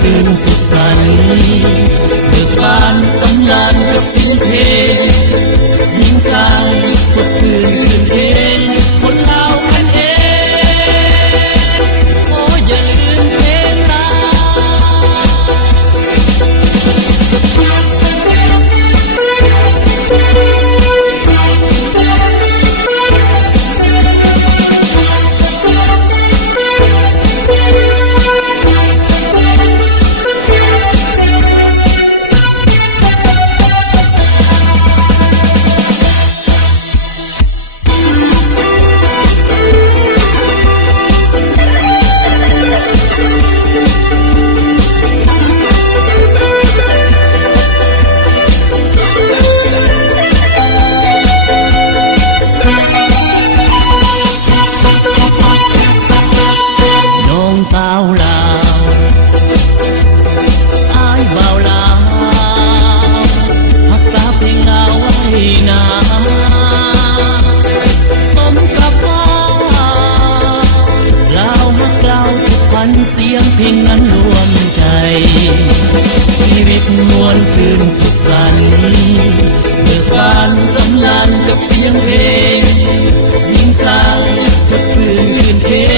ซื่นสุขสันต์เบิกบานสำราญกับเสียงเพลงยิ่งสร้างบทคืนคืนเองคนเรากันเองโอ้อย่าลืมเพลงลาเสียงเพลงนั้นรวมใจชีวิตมวลซื่นสุขสันต์เบิกบานสำราญกับเสียงเพลงยิ่งสร้างบทคืนคืนเพลง